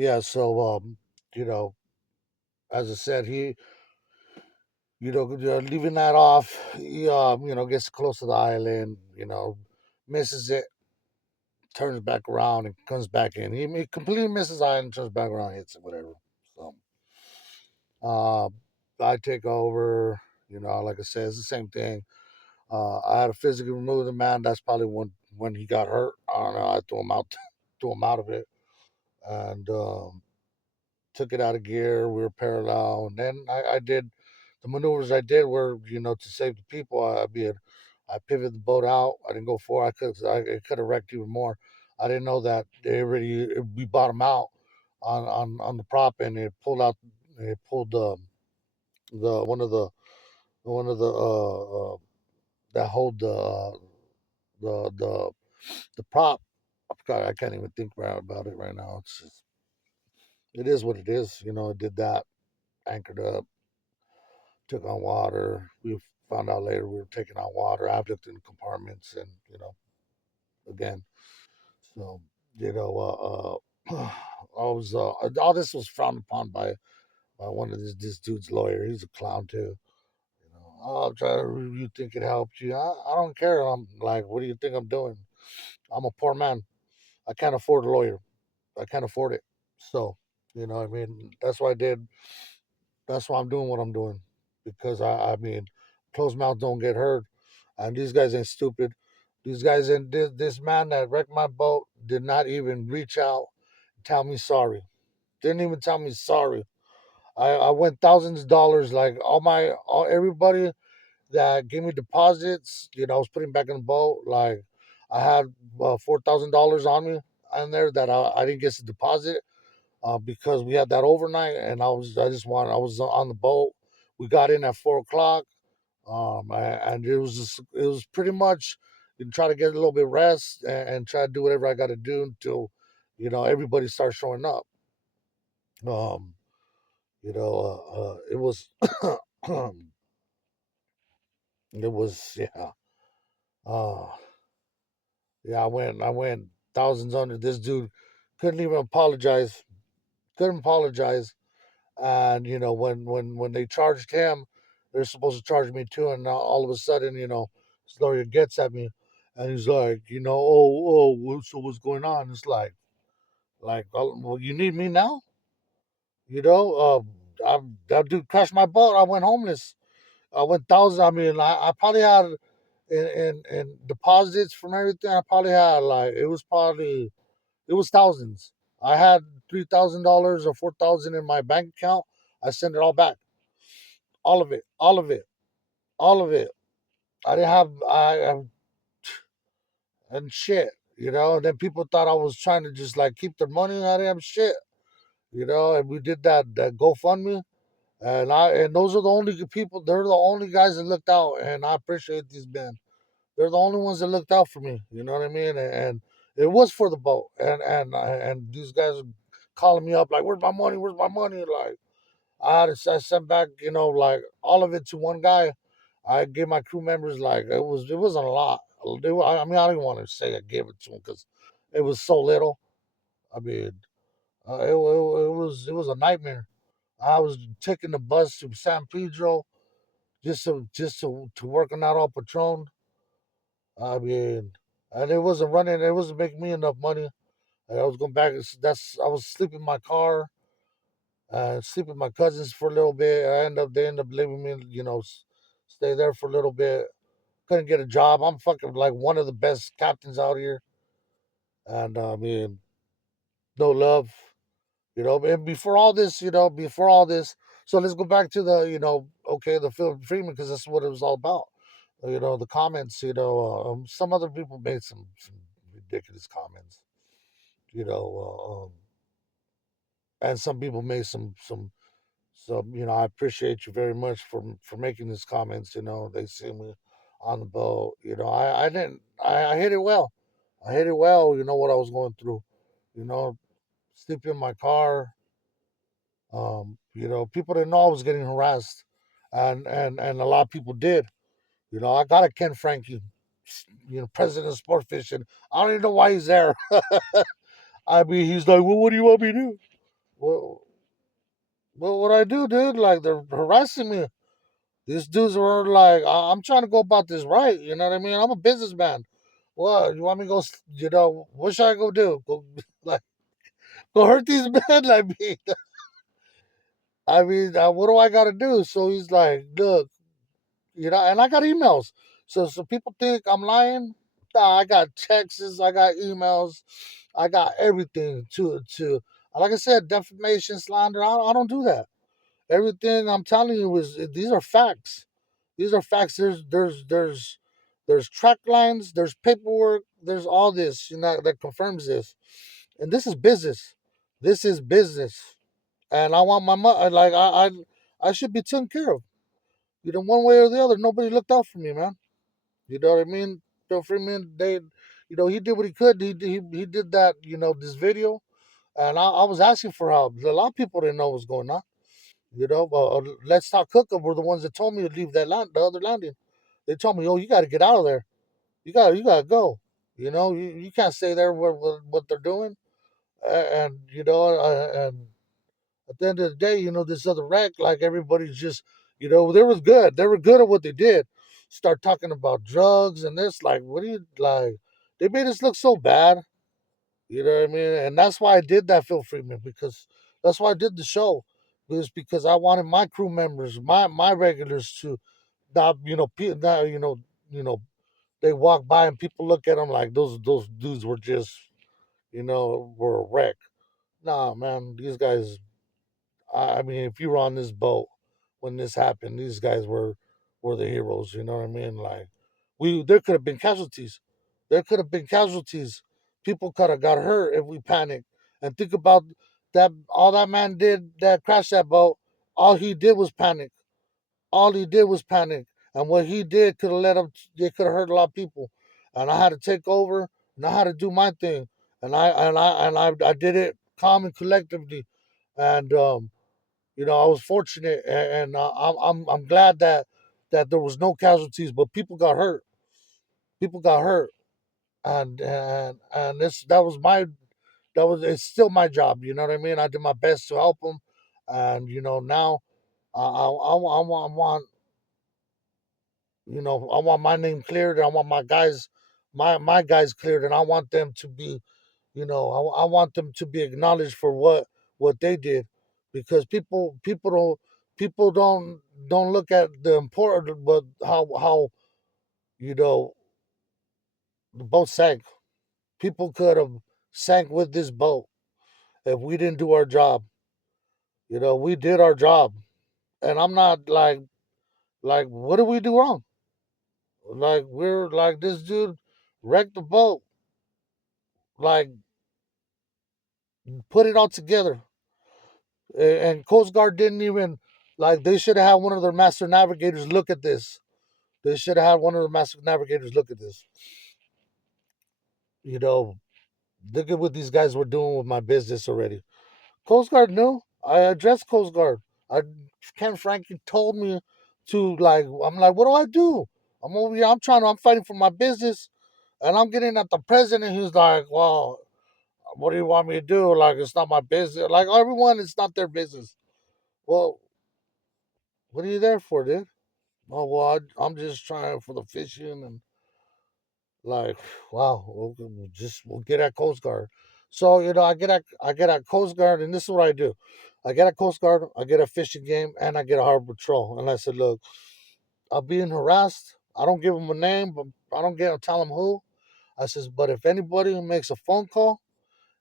yeah. So you know, as I said, leaving that off, he gets close to the island, misses it, turns back around and comes back in. He completely misses the island, turns back around, hits it, whatever. So uh, I take over. Like I said, it's the same thing. I had to physically remove the man. That's probably when he got hurt. I don't know. I threw him out, threw him out of it, and took it out of gear. We were parallel, and then I did the maneuvers I did were to save the people. I pivoted the boat out. I didn't go for. I could have wrecked even more. I didn't know that we bottom out on the prop, and it pulled the one of the that hold the the prop. I forgot. I can't even think about it right now. It is what it is. It did that, anchored up, took on water. We found out later we were taking on water. I've looked in the compartments, and again, so I was all this was frowned upon by one of this dude's lawyer. He's a clown too. I'll try to. You think it helped you? I don't care. I'm like, what do you think I'm doing? I'm a poor man. I can't afford a lawyer. I can't afford it. So, what I mean, that's why I did. That's why I'm doing what I'm doing, because I mean, closed mouths don't get heard, and these guys ain't stupid. These guys and this man that wrecked my boat did not even reach out, and tell me sorry. Didn't even tell me sorry. I went thousands of dollars, like everybody that gave me deposits. I was putting back in the boat. Like I had $4,000 on me on there that I didn't get to deposit because we had that overnight, and I was on the boat. We got in at 4 o'clock, and it was pretty much try to get a little bit of rest and try to do whatever I got to do until everybody starts showing up. Um, it was it was yeah. Uh, yeah, I went thousands under this dude. Couldn't even apologize. Couldn't apologize. And when they charged him, they're supposed to charge me too. And now all of a sudden, this lawyer gets at me, and he's like, so what's going on? It's like, oh, well, you need me now? That dude crashed my boat. I went homeless. I went thousand. I mean, I probably had in deposits from everything. I probably had it was thousands. I had $3,000 or 4,000 in my bank account. I sent it all back, all of it, all of it, all of it. I didn't have and shit, And then people thought I was trying to just like keep their money, and I didn't have shit, And we did that GoFundMe, and those are the only people. They're the only guys that looked out, and I appreciate these men. They're the only ones that looked out for me. You know what I mean? And it was for the boat, and these guys are calling me up like, "Where's my money? Where's my money?" Like I sent back, like all of it to one guy. I gave my crew members like it wasn't a lot. I mean, I don't want to say I gave it to them because it was so little. I mean, it was a nightmare. I was taking the bus to San Pedro just to work on that all Patron. I mean, and it wasn't running. It wasn't making me enough money. And I was going back. I was sleeping in my car, sleeping with my cousins for a little bit. They end up leaving me, stay there for a little bit. Couldn't get a job. I'm fucking like one of the best captains out here, and I mean, no love, And before all this, so let's go back to okay, the film Freeman, because that's what it was all about. The comments. Some other people made some ridiculous comments. You know, and some people made some. So I appreciate you very much for making these comments. They see me on the boat. I didn't. I hit it well. I hit it well. You know what I was going through. You know, sleeping in my car. People didn't know I was getting harassed, and a lot of people did. I got a Ken Frankie, president of sport fishing. I don't even know why he's there. I mean, he's like, well, what do you want me to do? Well, what I do, dude? Like they're harassing me. These dudes were like, I'm trying to go about this right. You know what I mean? I'm a businessman. What you want me to go? You know, what should I go do? Go like go hurt these men? What do I got to do? So he's like, look, you know, and I got emails. So people think I'm lying. Nah, I got texts, I got emails, I got everything to. Like I said, defamation, slander. I don't do that. Everything I'm telling you is these are facts. These are facts. There's track lines. There's paperwork. There's all this, you know, that confirms this. And this is business. This is business. And I want my money. I should be taken care of. You know, one way or the other. Nobody looked out for me, man. You know what I mean? Bill Freeman, he did what he could. He did that. You know, this video, and I was asking for help. A lot of people didn't know what was going on. You know, Let's Talk Hookup were the ones that told me to leave the other landing. They told me, "Oh, you got to get out of there. You got to go. You know, you can't stay there with what they're doing." And and at the end of the day, you know, this other wreck, like everybody's just, you know, they was good. They were good at what they did. Start talking about drugs and this, like, what do you like? They made us look so bad. You know what I mean? And that's why I did that, Phil Friedman, because that's why I did the show. It was because I wanted my crew members, my regulars to not, not, you know, they walk by and people look at them like those dudes were just, were a wreck. Nah, man, these guys. I mean, if you were on this boat when this happened, these guys were the heroes. You know what I mean? Like, there could have been casualties. There could have been casualties. People could have got hurt if we panicked. And think about that. All that man did that crashed that boat. All he did was panic. All he did was panic. And what he did could have led him. It could have hurt a lot of people. And I had to take over. And I had to do my thing. I did it calm and collectively. And I was fortunate, and I'm glad that there was no casualties, but people got hurt. People got hurt, and this that was it's still my job. You know what I mean? I did my best to help them, and now I want my name cleared. And I want my guys cleared, and I want them to be I want them to be acknowledged for what they did, because people don't look at the important, but how you know the boat sank. People could have sank with this boat if we didn't do our job. We did our job, and I'm not like what did we do wrong? Like we're like this dude wrecked the boat, like put it all together. And Coast Guard didn't even like. They should have had one of their master navigators look at this. They should have had one of the master navigators look at this. You know, Look at what these guys were doing with my business already. Coast Guard knew. I addressed Coast Guard. I Ken Frankie told me to like. I'm like, what do I do? I'm over here. I'm fighting for my business, and I'm getting at the president. He's like, well, what do you want me to do? Like, it's not my business. Like everyone, it's not their business. Well, what are you there for, dude? Oh well, I'm just trying for the fishing and like, wow, we'll get at Coast Guard. So I get at Coast Guard, and this is what I do. I get a Coast Guard, I get a fishing game, and I get a harbor patrol. And I said, look, I'm being harassed. I don't give them a name, but I don't tell them who. I says, but if anybody makes a phone call,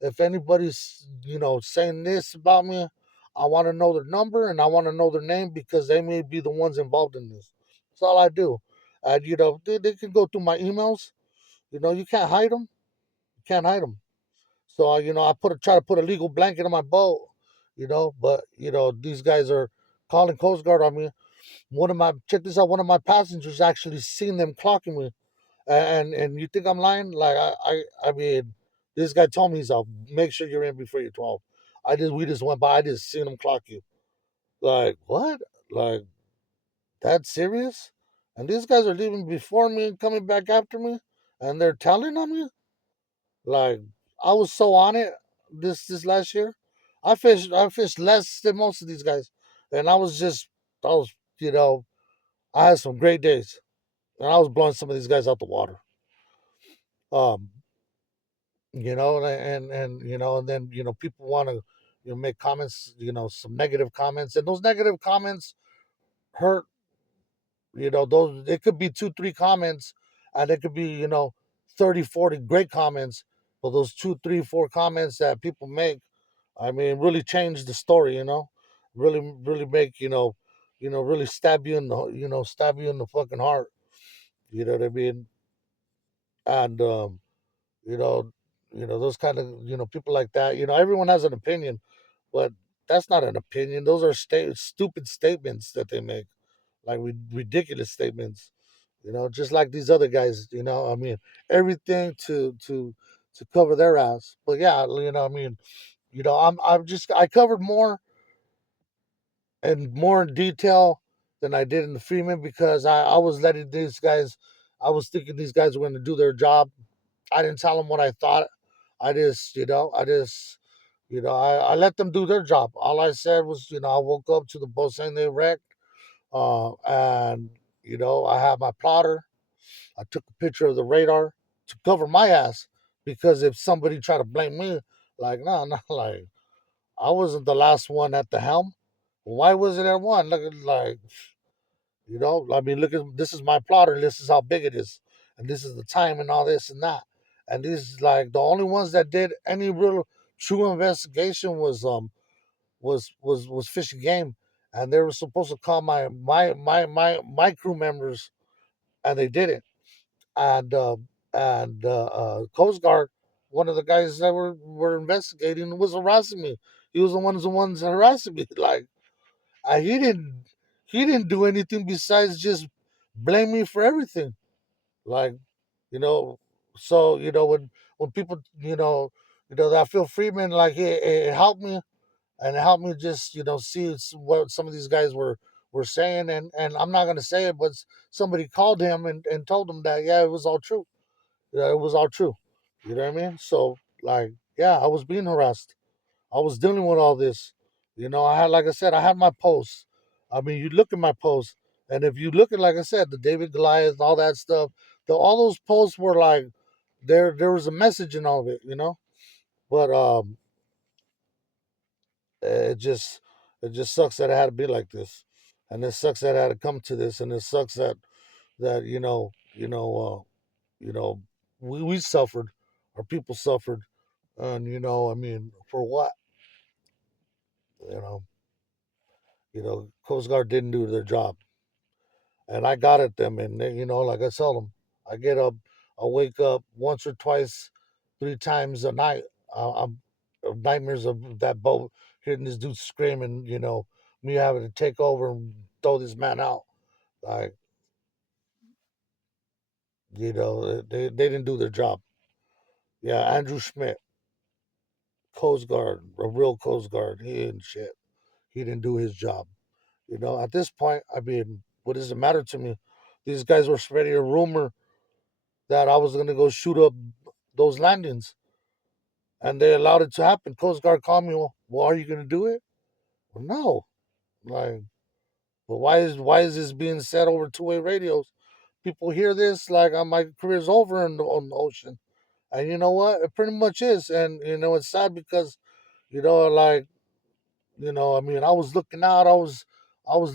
if anybody's saying this about me, I want to know their number and I want to know their name because they may be the ones involved in this. That's all I do. And they can go through my emails. You can't hide them. You can't hide them. So I try to put a legal blanket on my boat. But these guys are calling Coast Guard on me. Check this out. One of my passengers actually seen them clocking me, and you think I'm lying? Like I mean, this guy told me he's out. Make sure you're in before you're 12. We just went by. I just seen him clock you. Like what? Like that serious? And these guys are leaving before me and coming back after me, and they're telling on me. Like I was so on it this last year. I fished less than most of these guys, and I was you know I had some great days, and I was blowing some of these guys out the water. Um, and then people want to make comments, some negative comments, and those negative comments hurt. Those it could be two, three comments, and it could be 30, 40 great comments, but those two, three, four comments that people make, I mean, really change the story. Really, really make really stab you in the fucking heart. You know what I mean? And you know, those kind of people like that. Everyone has an opinion, but that's not an opinion. Those are stupid statements that they make, like ridiculous statements. Just like these other guys. I mean, everything to cover their ass. But yeah, I mean, I covered more in detail than I did in the Freeman because I was letting these guys. I was thinking these guys were going to do their job. I didn't tell them what I thought. I let them do their job. All I said was, I woke up to the boat saying they wrecked, and I had my plotter. I took a picture of the radar to cover my ass because if somebody tried to blame me, like no, no, like I wasn't the last one at the helm. Why was it at one? Look at like I mean, look at this is my plotter. This is how big it is, and this is the time and all this and that. And this is like the only ones that did any real true investigation was Fish and Game, and they were supposed to call my crew members, and they didn't. And Coast Guard, one of the guys that were investigating, was harassing me. He was the ones harassing me. Like he didn't do anything besides just blame me for everything. Like you know, so when people that Phil Friedman, like it helped me, and it helped me just see what some of these guys were saying, and I'm not gonna say it, but somebody called him and told him that yeah, it was all true. Yeah, it was all true. You know what I mean? So like yeah, I was being harassed. I was dealing with all this. I had, like I said, I had my posts. I mean, you look at my posts, and if you look at, like I said, the David Goliath, all that stuff, all those posts were like, there was a message in all of it. But it just sucks that it had to be like this, and it sucks that it had to come to this, and it sucks that you know, we suffered, our people suffered, and I mean, for what? You know, Coast Guard didn't do their job, and I got at them, and like I tell them, I get up, I wake up once or twice, three times a night. I'm nightmares of that boat, hearing this dude screaming, me having to take over and throw this man out. Like, they didn't do their job. Yeah, Andrew Schmidt, Coast Guard, a real Coast Guard, he ain't shit. He didn't do his job. At this point, I mean, what does it matter to me? These guys were spreading a rumor that I was gonna go shoot up those landings, and they allowed it to happen. Coast Guard called me. Well, are you gonna do it? Well, no. Like, but why is this being said over two-way radios? People hear this like my career's over on the ocean, and you know what? It pretty much is, and it's sad because like I mean, I was looking out. I was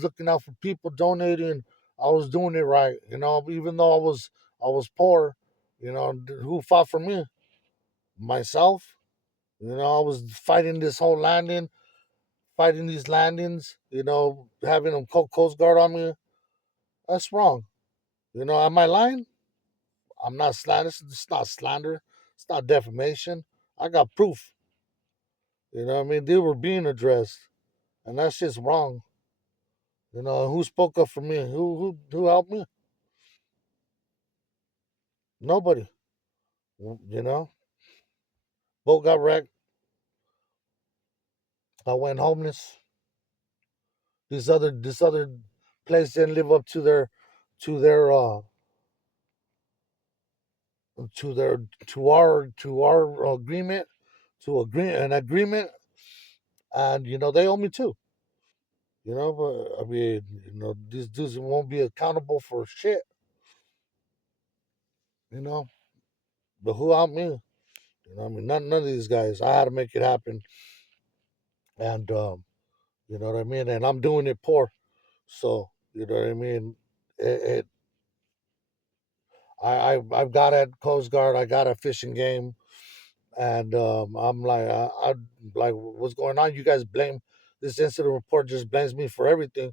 looking out for people donating. I was doing it right. Even though I was poor. Who fought for me? Myself. I was fighting this whole landing, fighting these landings. Having them Coast Guard on me. That's wrong. Am I lying? I'm not slander. It's not slander. It's not defamation. I got proof. What I mean? They were being addressed, and that's just wrong. Who spoke up for me? Who helped me? Nobody. You know, boat got wrecked. I went homeless. This other place didn't live up to their to our agreement, to agree an agreement, and they owe me too. But I mean, these dudes won't be accountable for shit. You know, but who out me? I mean, none of these guys. I had to make it happen, and you know what I mean. And I'm doing it poor, so you know what I mean. It I've got a Coast Guard. I got a fishing game, and I'm like, I like what's going on. You guys blame this incident report just blames me for everything.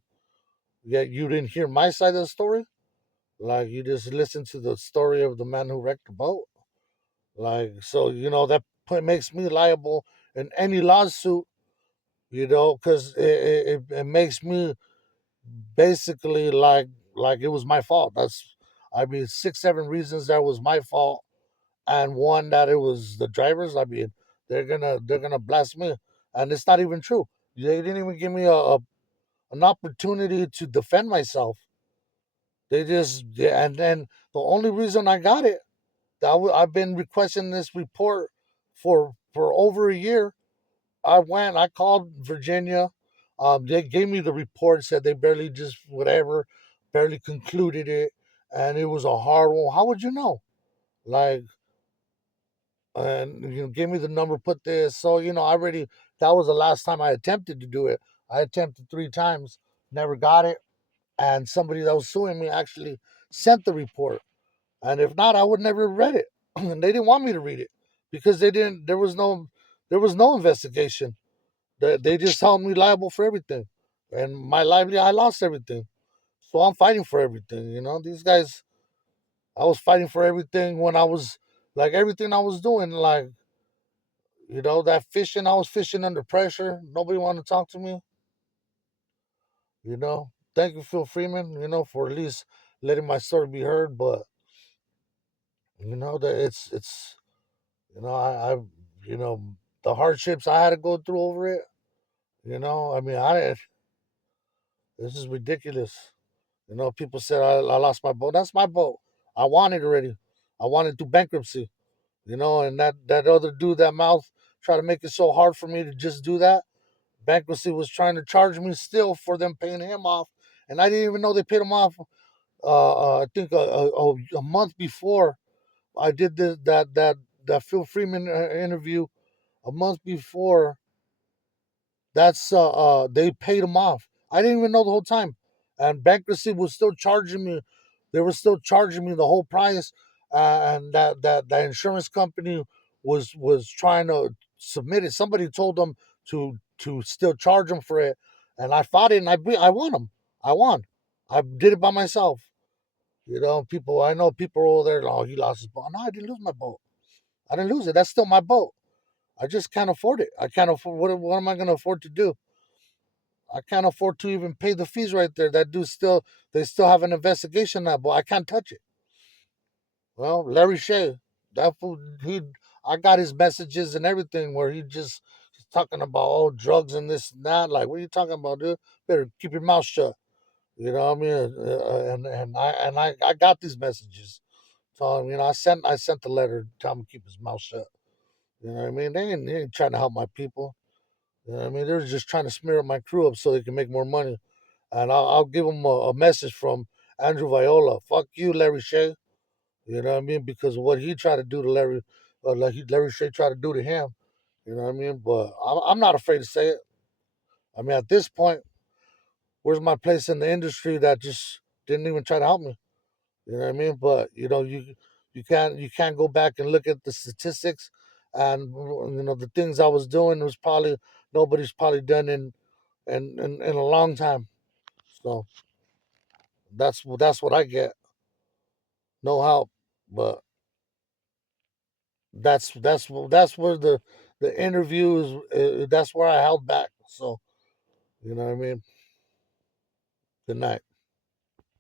Yet you didn't hear my side of the story. Like you just listened to the story of the man who wrecked the boat. Like so, that makes me liable in any lawsuit. Because it makes me basically like it was my fault. I mean, 6 7 reasons that was my fault, and one that it was the drivers. I mean, they're gonna blast me, and it's not even true. They didn't even give me an opportunity to defend myself. They just yeah, and then the only reason I got it, I've been requesting this report for over a year. I called Virginia. They gave me the report, said they barely just whatever, barely concluded it, and it was a hard one. How would you know? Like, and gave me the number, put this. So I already that was the last time I attempted to do it. I attempted 3 times, never got it, and somebody that was suing me actually sent the report. And if not, I would never have read it. And they didn't want me to read it because they didn't. There was no investigation. They just held me liable for everything, and my livelihood. I lost everything, so I'm fighting for everything. These guys. I was fighting for everything when I was like everything I was doing. Like that fishing. I was fishing under pressure. Nobody wanted to talk to me. Thank you, Phil Freeman. For at least letting my story be heard. But that it's I the hardships I had to go through over it. I mean, I didn't. This is ridiculous. People said I lost my boat. That's my boat. I wanted already. I wanted through bankruptcy. And that other dude, that mouth, tried to make it so hard for me to just do that. Bankruptcy was trying to charge me still for them paying him off, and I didn't even know they paid him off. I think a month before I did that Phil Freeman interview. A month before they paid him off. I didn't even know the whole time, and bankruptcy was still charging me. They were still charging me the whole price, and that insurance company was trying to submit it. Somebody told them to still charge them for it, and I fought it, and I won them. I won. I did it by myself. People I know people over there. Oh, he lost his boat. No, I didn't lose my boat. I didn't lose it. That's still my boat. I just can't afford it. I can't afford. What am I going to afford to do? I can't afford to even pay the fees right there. That dude still, they still have an investigation now, but I can't touch it. Well, Larry Shea, that fool, I got his messages and everything where he's talking about all drugs and this and that. Like, what are you talking about, dude? Better keep your mouth shut. You know what I mean? And I got these messages. So I sent the letter, tell him to keep his mouth shut. You know what I mean? They ain't trying to help my people. You know what I mean? They're just trying to smear my crew up so they can make more money. And I'll give him a message from Andrew Viola. Fuck you, Larry Shea. You know what I mean? Because of what he tried to do to Larry Shea tried to do to him. You know what I mean? But I'm not afraid to say it. I mean, at this point, where's my place in the industry that just didn't even try to help me? You know what I mean? But you can't go back and look at the statistics, and the things I was doing was probably nobody's probably done in a long time. So that's what I get. No help, but that's where the interview is. That's where I held back. So you know what I mean. Good night.